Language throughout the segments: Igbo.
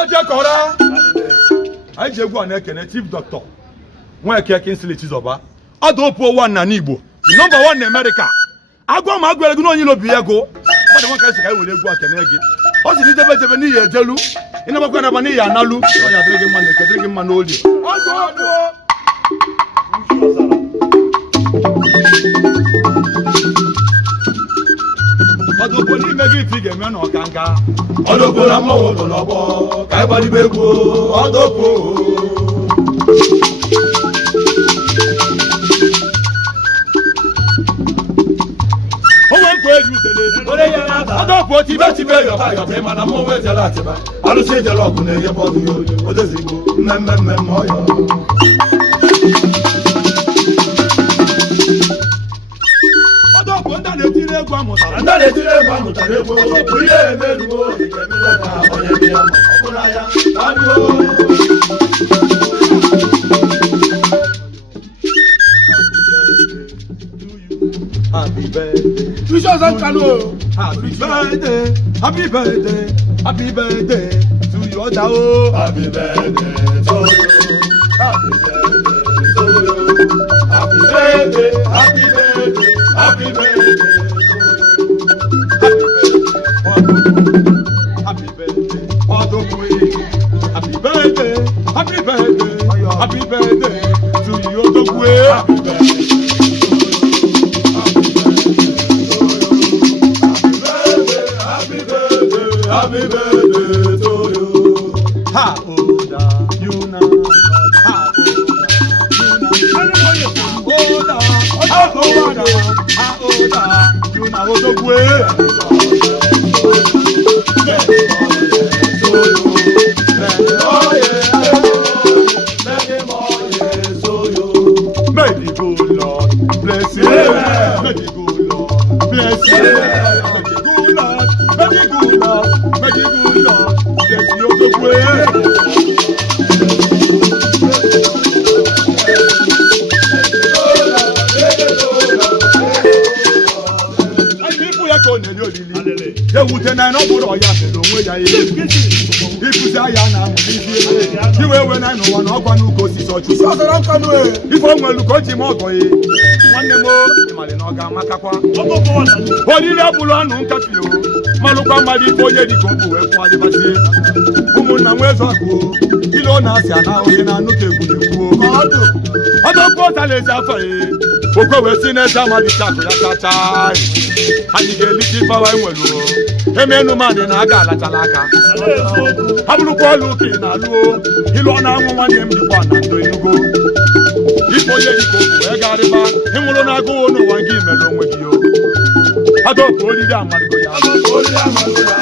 Oje Kora. I just go and Chief Doctor. When I can't cancel it is over. Odaopuo one na Igbo. The number one in America. I go my go no you know Biago. But the one can say I will go at Kenegi. What is the better than you Jelu? In our Guanabani Analu, so you are drinking man old. Odaopuo. Odaopuo ni megi fige me no kanga. Odaopuo na mo wo lobo. Kai body bego. Odaopuo. Odaopuo ti be yo ba yo te mana mo we je lati ba. Alu se je lo kun e ye bodu yo. Odezigbo mmemme mo yo. Odaopuo nda le tire egwu amutara. Nda le tire egwu amutara egwu. Odaopuo ile emeruo ikemile ka onye bi ya okura ya. Aduo. Happy birthday. Happy birthday, happy birthday, happy birthday to you, Odao. Happy birthday to you, happy birthday to you, happy birthday, happy birthday, happy birthday happy birthday, happy birthday, happy birthday to you, Odaopuo. Happy birthday. Happy birthday to you. Ha Oda, you know. Ha Oda, ha Oda, ha Oda, you know Odaopuo. May the good Lord bless you. May the good Lord bless you. May the good Lord, may the good Lord, may the good Lord bless you, Odaopuo. Ewute na no buru oya melo nwe ya ile. Ifuzi aya na mu isi. Iwe we na no wa na ogba nu ko si soju. So so ran kanu e. Ifo nwelu ko ji mo ogo yi. Nwanne mo imale na oga makakwa. Ogogo wa na. Olile abulu anu nkafi o. Malukwa mali ko ye di ko bu we fun adibasi. Umu na nwezo aku. Kilo na asi ana oye na nu ke egwu ku o. Odaopuo ta le ja fa e. Ogwe we si na ja ma di chako ya tata. Ani ge liti pa wa nwelu. Emenu mani na aga alatalaka. Habulu kwa luki na luo. Ilo na anwu nwanne m dikwa na ndo enugo. Ifo ye dikobu egariba. Inwulu na agụ onu wangi melo onwe gi yo. Odaopuo olili amadugo ya. Olili amadugo ya.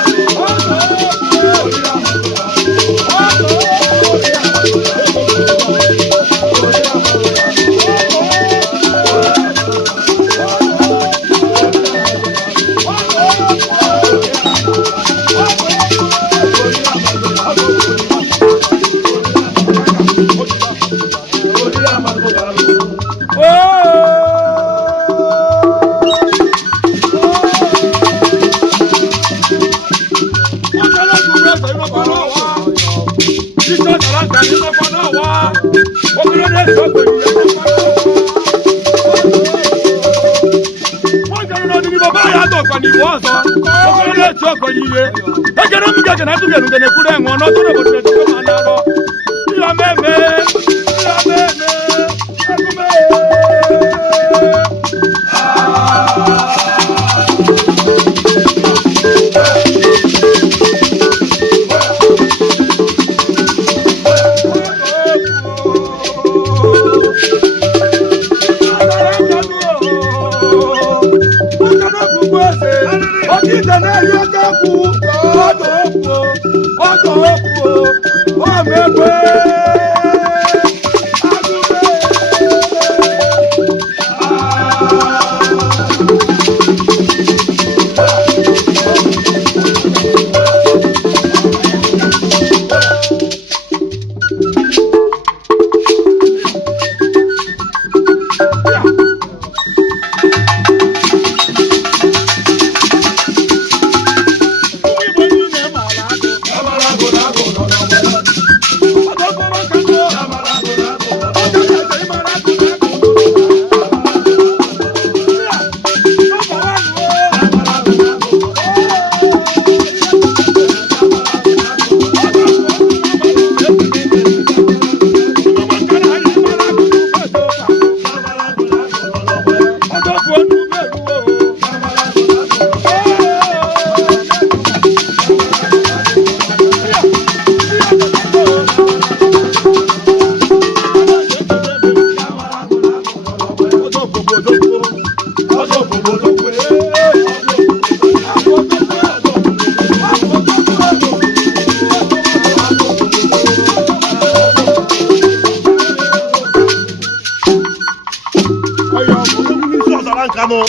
Kano,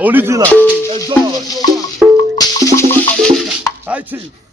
original. Hi, Chief.